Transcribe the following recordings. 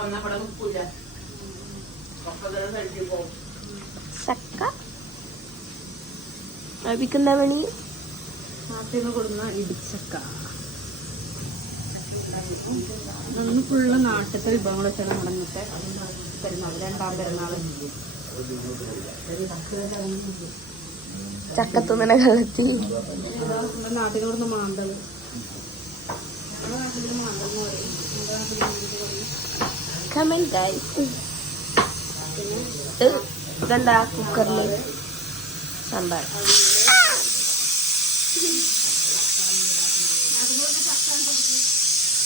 വന്നാ ഇവിടെ ചക്ക? അഭിക്കുന്ന മണി നാട്ടിൽ നിന്ന് കൊടുക്കുന്ന ഇടിച്ചക്ക. ഫുള്ള് നാട്ടിലത്തെ വിഭവങ്ങളൊക്കെയാണ് നടന്നിട്ട് പെരുന്നാൾ രണ്ടാം പെരുന്നാൾ ചക്ക തിന്നണ കള്ളത്തിൽ നമ്മുടെ നാട്ടിൽ മാന്തൾ നമ്മുടെ നാട്ടിൽ മാന്തൾ എന്ന് പറയും. നമ്മുടെ നാട്ടിൽ പറയും കമന്റ് ഗൈസ് ഇതെന്താ? കുക്കറിൽ സാമ്പാർ.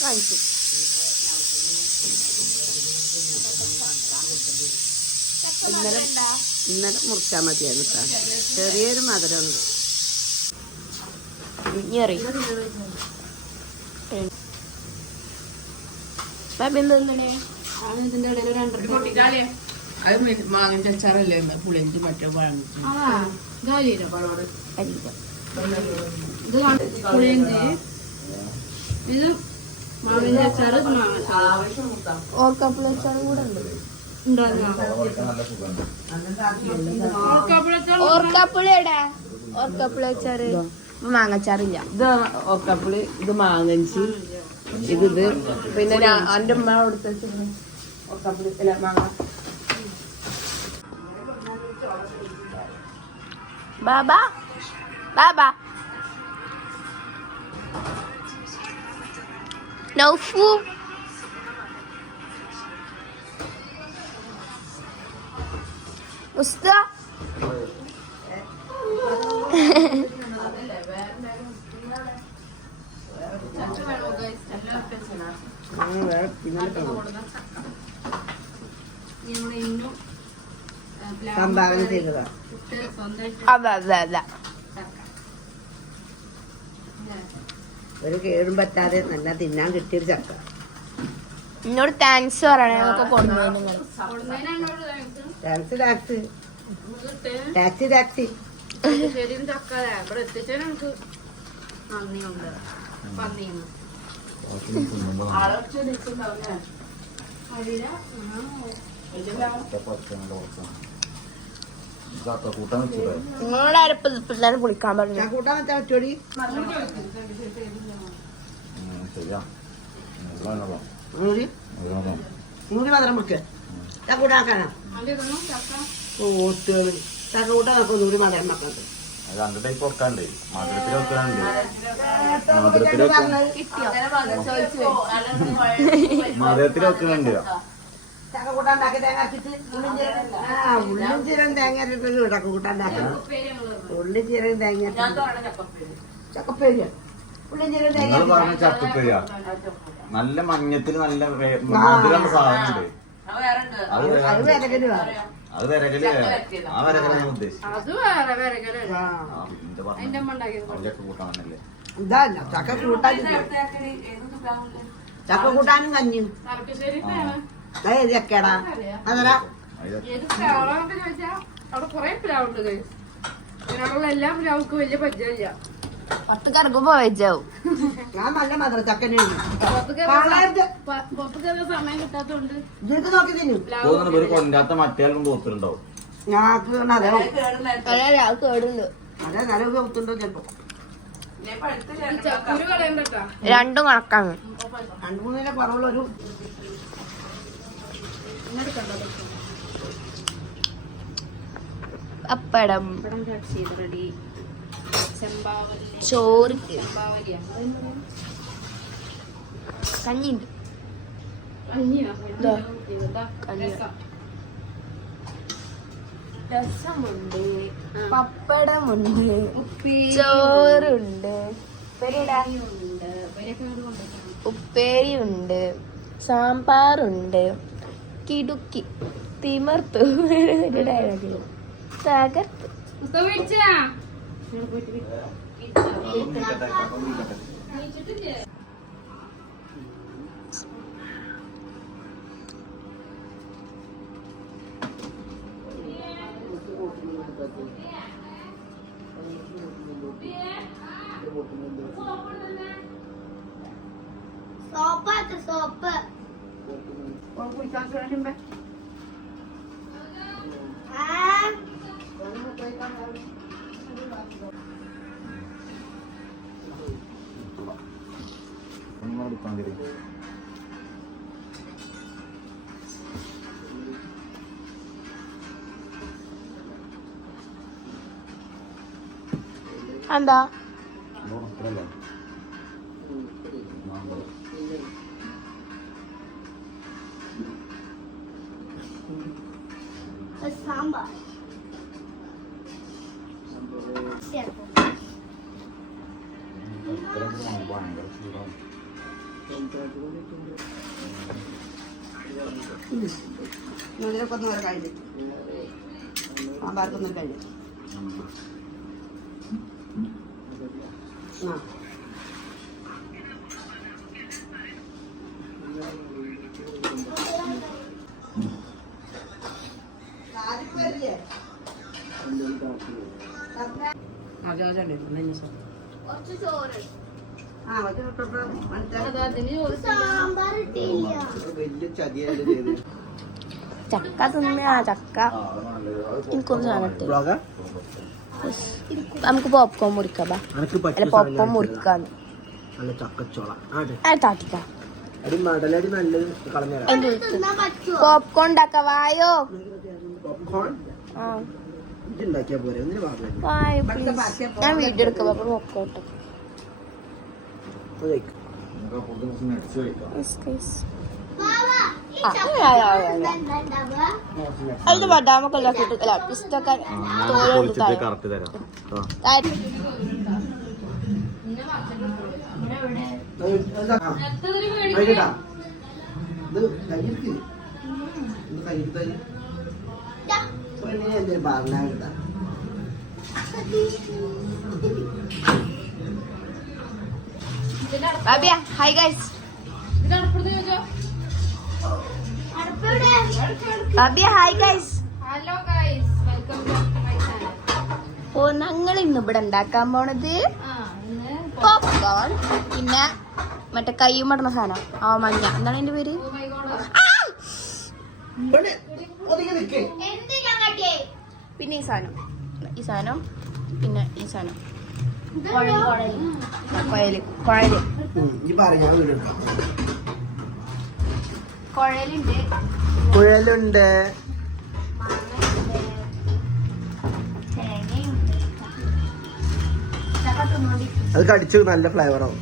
കാണിച്ചു ഇന്നലെ ഇന്നലെ മുറിച്ചാൽ മതിയായിരുന്നു കേട്ടോ ചെറിയൊരു മധുരമുണ്ട്. ബാബി എന്തെന്നെ ആണ് ഇതിന്റെ ഇടയിൽ ഒരു രണ്ടര അത് മാങ്ങ അച്ചാറല്ലേ പുളിഞ്ചി മറ്റോ വാങ്ങിച്ചു ഇത് മാവിന്റെ അച്ചാറ് അച്ചാറ് കൂടെ ഉണ്ട്. ഓർക്കപ്പിളടാ മാങ്ങച്ചാറില്ല ഇത് ഓക്കപ്പിളി ഇത് മാങ്ങഞ്ചി ഇത് ഇത്. പിന്നെ എന്റെ ഉമ്മ കൊടുത്ത ഓക്കപ്പിളി അല്ല മാങ്ങ ബാബാ ബാബാ നൗഫു ഉസ്ത വേറെ പിന്നെ ഞങ്ങൾ ഇന്നും സംഭാവന ചെയ്തതാ. അതെ അതെ അതെ. ഒരു കേടും പറ്റാതെ നല്ല തിന്നാൻ കിട്ടിയൊരു ചക്ക. എന്നോട് താങ്ക്സ് പറയണേ കൊണ്ടുപോയി നിങ്ങൾ ടാക്സി ടാക്സി ടാക്സി ടാക്സി ശരിയും ചക്കാതെ ഇവിടെ എത്തിച്ചതിന് നമുക്ക് നന്ദിയുണ്ട്. നന്ദിയുണ്ട്. അതില നിങ്ങളോട് ആരപ്പ് പിള്ളേരെ വിളിക്കാൻ പറഞ്ഞു? ഞാൻ കൂട്ടാൻ വെച്ചാൽ പറ്റോടി നൂറി മാത്രം മുറിക്ക് ചക്ക കൂട്ടാക്കാനാ. അതിലൊന്നും ചക്ക കൂട്ടാൻ നോക്കും നൂറി മാത്രം മക്കൾക്ക് രണ്ട് ടൈപ്പ് വെക്കാണ്ട് മധുരത്തിൽ വെക്കാനുണ്ട് മധുരത്തിൽ മധുരത്തിൽ വെക്കുന്നുണ്ട് തേങ്ങ അരച്ചിട്ട് ആ ജീരകം തേങ്ങ അരച്ചിട്ട് ചക്ക കൂട്ടാൻ ഉണ്ടാക്കണം ഉള്ളിൻ ജീരകം തേങ്ങ ചക്കപ്പേരിയ. ഉള്ളിൻ ജീരകം തേങ്ങ നിങ്ങൾ പറഞ്ഞ അരച്ചിട്ട് ചക്കപ്പേരിയ. നല്ല മഞ്ഞത്തിൽ നല്ല മധുരം സാധനമുണ്ട്. അത് വേറെ വരകൽ ആ വരകല ഞാൻ ആ. ആ, ചക്ക കൂട്ടാനും കഞ്ഞിയും. പത്ത് കറക്കുമ്പോ വെച്ചാവും ഞാൻ നല്ല ഇതിട്ട് നോക്കി തിന്നു. തോന്നുന്നു ഒരു കൊണ്ടാത്ത അതെ അതെ നല്ല ചിലപ്പോ. രണ്ടും കണക്കാണ് രണ്ടു മൂന്നിലെ കുറവുള്ള ഒരു ചെമ്പാവലി ചോറ് കഞ്ഞിണ്ട്. രസമുണ്ട്. പപ്പടമുണ്ട്. ചോറുണ്ട്. ഉപ്പേരിയുണ്ട്. സാമ്പാറുണ്ട്. കിടുക്കി. തിമർത്തു. ഒരു ഡയലോഗ് തകർത്തു. പോയിട്ട് ഒന്നും എടുക്കാൻ കഴിയും എന്താ സാമ്പാർ ഭയങ്കര ചൂടാണ് ഇതിലൊക്കെ ഒന്ന് വരെ കഴിഞ്ഞു സാമ്പാർക്കൊന്നും കഴിഞ്ഞു ആ ചോറ് ആ വച്ച് വിട്ടപ്പോ ചക്ക തിന്നാ ചക്ക. എനിക്കൊന്നും സാധനം നമുക്ക് പോപ്കോൺ മുറിക്കാം അല്ല പോപ്കോൺ മുറിക്കാന്ന്. താട്ടിക്കാം പോപ്കോൺ ഉണ്ടാക്കാം വായോ. ഞാൻ വീഡിയോ എടുക്കാം പോപ്കോൺ നമുക്ക് അപ്പോൾ കഴിക്കാം Yes, guys. ബാബാ ഈ ആ, ചക്ക ആ, ആ, ആ, ആ. എന്താ ഉണ്ടാവുക അതിന്റെ ബദാമൊക്കെ ഉണ്ടാക്കിയിട്ട് അല്ല പിസ്തൊക്കെ തോൽ പൊളിച്ചിട്ട് കറക്റ്റ് തരാം ആ വൈകിട്ടാ ഇത് കയ്യിലേക്ക് ഇത് കയ്യെടുത്താൽ പെണ്ണിനെ എന്തേലും പറഞ്ഞാ കേട്ടാ Babiya hi guys Babiya hi guys hello guys welcome to my channel ഓ ഞങ്ങൾ ഇന്ന് ഇവിടെ ഉണ്ടാക്കാൻ പോണത് പോപ്കോൺ പിന്നെ മറ്റേ കൈയും മടണ സാധനം. ആ മഞ്ഞ. എന്താണ് എന്റെ പേര്? ഞങ്ങട്ടെ പിന്നെ ഈ സാധനം. ഈ സാധനം പിന്നെ ഈ സാധനം. കുഴൽ കുഴൽ. കുഴലുണ്ട്. അത് കടിച്ചു നല്ല ഫ്ലേവറാവും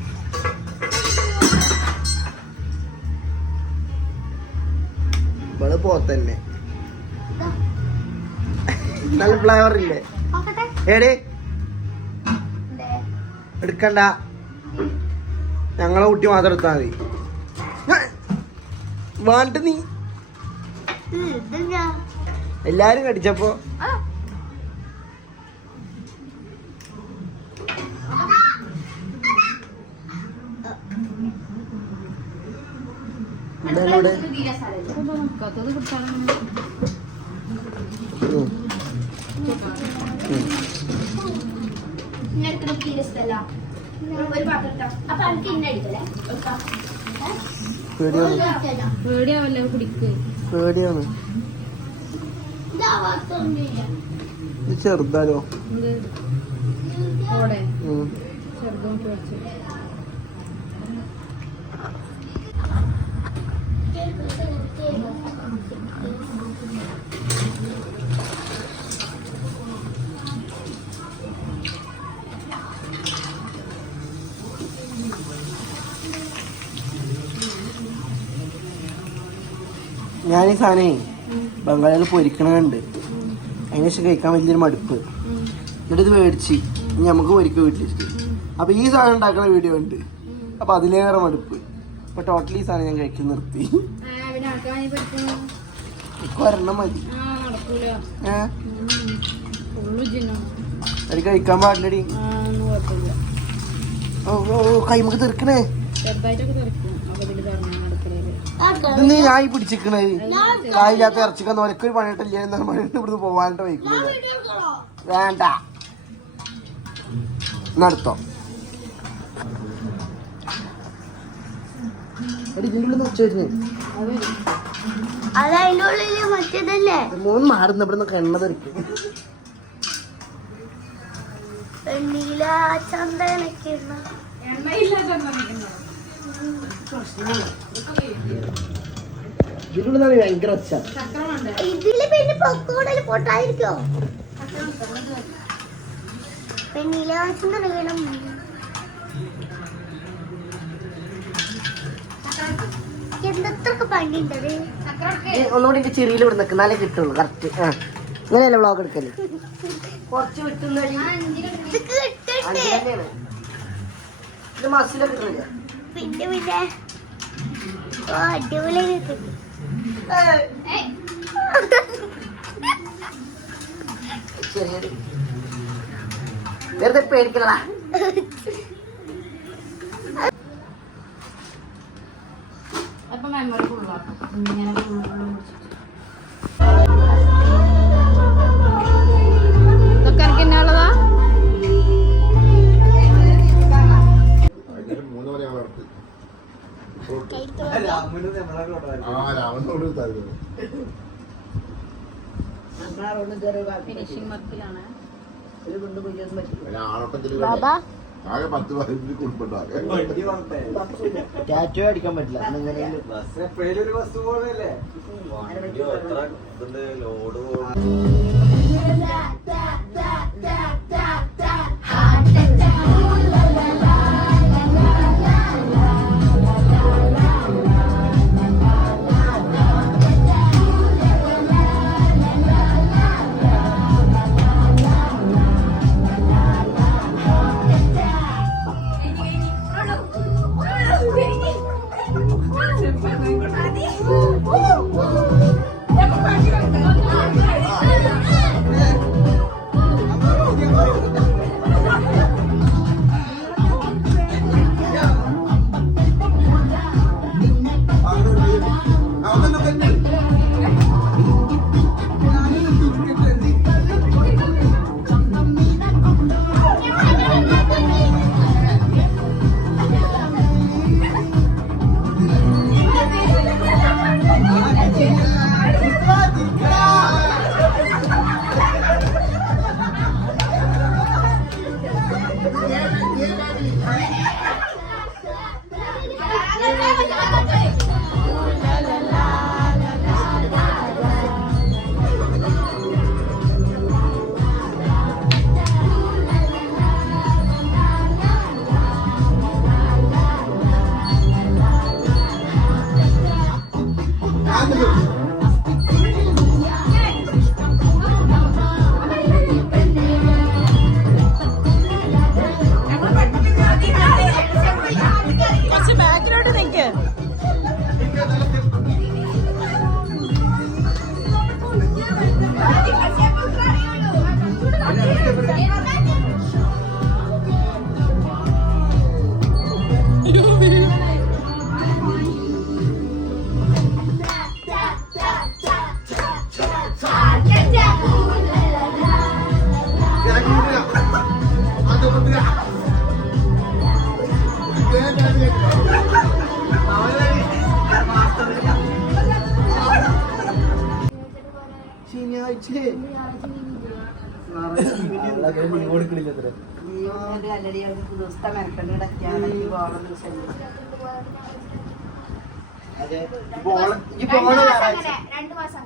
ഇവൾ പോത്തന്നെ. നല്ല ഫ്ലേവർ ഇല്ലേ? നോക്കട്ടെ. ഏടേ എടുക്കണ്ട. ഞങ്ങളെ കുട്ടി മാത്രം എടുത്താ മതി. വേണ്ട നീ. എല്ലാരും കടിച്ചപ്പോ. എന്താണ് ഇവിടെ ഇന്നെടുക്കുന്ന തീരെ സ്ഥല ഒരു പാത്രം അപ്പൊ എനിക്ക് ഇന്ന എടുക്കല്ലേ പേടിയാണ്. പേടിയാവല്ലേ കുടിക്ക്. പേടിയാണ്. ഇതാവാത്തൊന്നുമില്ല ഇത് ചെറുതാലോ. ചെറുതും ഞാൻ ഈ സാധനേ ബംഗാളിൽ പൊരിക്കണുണ്ട് അതിന് ശേഷം കഴിക്കാൻ വലിയൊരു മടുപ്പ്. എന്നിട്ട് ഇത് മേടിച്ച് ഇനി നമുക്ക് പൊരിക്കും വീട്ടിലേക്ക്. അപ്പൊ ഈ സാധനം ഉണ്ടാക്കുന്ന വീഡിയോ ഉണ്ട്. അപ്പൊ അതിലേറെ മടുപ്പ്. അപ്പൊ ടോട്ടലി ഈ സാധനം ഞാൻ കഴിക്കാൻ നിർത്തി. ഒരെണ്ണം മതി. ഏഹ് കഴിക്കാൻ പാടില്ലടി. ഓ കൈമുക്ക് തീർക്കണേ? ചെറുതായിട്ടൊക്കെ അപ്പൊ ഇതിൽ പറഞ്ഞു അടുക്കളയിൽ ഇന്ന് ഞാൻ ഈ പിടിച്ചിക്കണത് കായില്ലാത്ത ഇറച്ചിക്കുന്ന ഒരക്കൊരു പണിയിട്ടില്ല എന്നാ പണിയിട്ട് ഇവിടുന്ന് പോവാനായിട്ട് വയ്ക്കുന്നത് വേണ്ട. നടത്തോ മൂന്ന് മാറുന്ന ഇവിടെ നിന്നൊക്കെ എണ്ണ തെറിക്കും വെണ്ണീല ചന്ദനൊക്കെ എണ്ണയില്ല ചെന്നിരിക്കുന്നത് ഇതിന്റെ ഉള്ളിൽ നിന്നാണ് ഭയങ്കര ഒച്ച. ചക്രമുണ്ട് ഇതിൽ പിന്നെ പൊക്കോടൽ പൊട്ടായിരിക്കോ? എന്തൊക്കെ പണിയുണ്ടത് ഒന്നുകൂടി ചെറിയിൽ ഇവിടെ നിൽക്കും എന്നാലേ കിട്ടുള്ളൂ. കറക്റ്റ് ആ. ഇങ്ങനെയല്ലേ വ്ളോഗ് എടുക്കൽ? കുറച്ച് വിട്ടുന്ന ഇത് മസിലൊക്കെ പിന്നെ പിന്നെ. ഓ അടിപൊളി വെറുതെ പേടിക്കലടാ അപ്പൊ മെമ്മറി ഫുള്ളാക്കും ഇങ്ങനെ ഫുള്ള് ഫുള്ളും പിടിച്ചിട്ട് ആ രാമനോട് തരുന്നത് ഫിനിഷിംഗ് വർക്കിലാണ്. ആകെ പത്ത് പതിനഞ്ച് ടാറ്റോ അടിക്കാൻ പറ്റില്ല. എങ്ങനെയെങ്കിലും രണ്ടു മാസം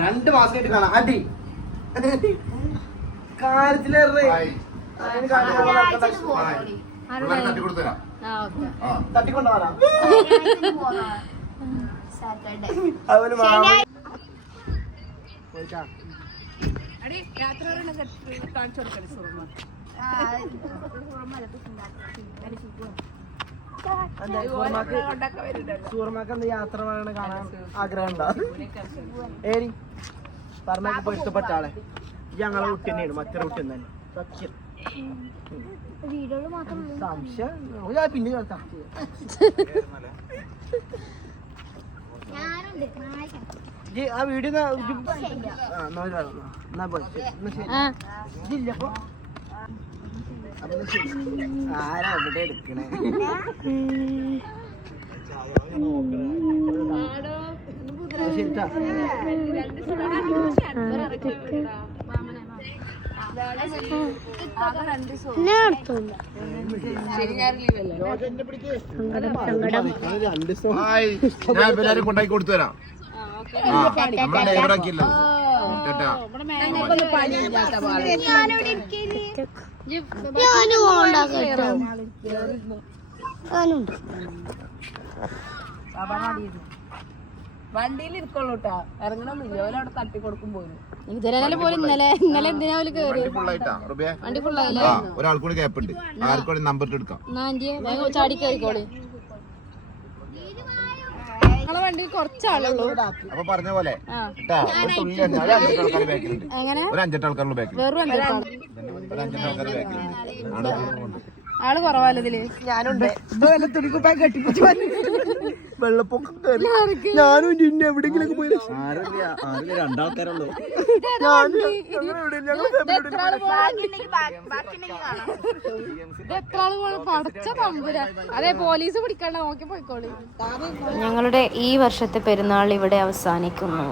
രണ്ട് മാസമായിട്ട് കാണാം. അടി കാര്യത്തിലേറെ അതിന് കാര്യം തട്ടിക്കൊടുത്തരാം ആ ഓക്കെ ആ തട്ടിക്കൊണ്ടുപോകാം സാറ്റർഡേ. അതുപോലെ സൂർമാക്ക് എന്താ യാത്ര പറയണ കാണാൻ ആഗ്രഹം പറഞ്ഞ ഇഷ്ടപ്പെട്ട ആളെ. ഞങ്ങളെ കുട്ടി തന്നെയാണ് മറ്റൊരു കുട്ടി തന്നെ. സത്യം. സംശയം. പിന്നെ സത്യം ആ വീഡിയോ എന്നാ പോയി ഇല്ല അപ്പൊ. ആരാ ഇവിടെ എടുക്കണേ ശരിട്ടാ ഞാൻ എല്ലാരും കൊണ്ടാക്കി കൊടുത്തു തരാം. നമ്മളെ ഡ്രൈവറാക്കിയല്ലോ ഞാനും വണ്ടിയിൽ ഇരിക്കുള്ളൂട്ടാ ഇറങ്ങണമെന്നില്ല ഓലവിടെ തട്ടി കൊടുക്കും പോലും ഇതുവരെ പോലും ഇന്നലെ ഇന്നലെ എന്തിനാ ഓൽ കേറി വണ്ടി വണ്ടി ഫുള്ളായില്ലേ ഒരാൾക്ക് കൂടി ഗ്യാപ്പ് ഉണ്ട്. ആർക്കും നമ്പർ എടുക്കാം. വേഗം ചാടി കയറിക്കോളി കുറച്ചാളുള്ളൂ. അപ്പൊ പറഞ്ഞ പോലെ കേട്ടാ എങ്ങനെ? വെറും അവിടെ. ആൾ കുറവല്ലോ ഇതിൽ. ഞാനുണ്ട്. വല്ല തുണിക്കുപ്പായ കെട്ടിപ്പിച്ച് വന്ന്. വെള്ളപ്പൊക്കം കയറി. ഞാനും ഇനി എവിടെങ്കിലും പോയി രണ്ടാൾക്കാരുള്ളൂ ഞാനും ഞങ്ങളുടെ ഈ വർഷത്തെ പെരുന്നാൾ ഇവിടെ അവസാനിക്കുന്നു.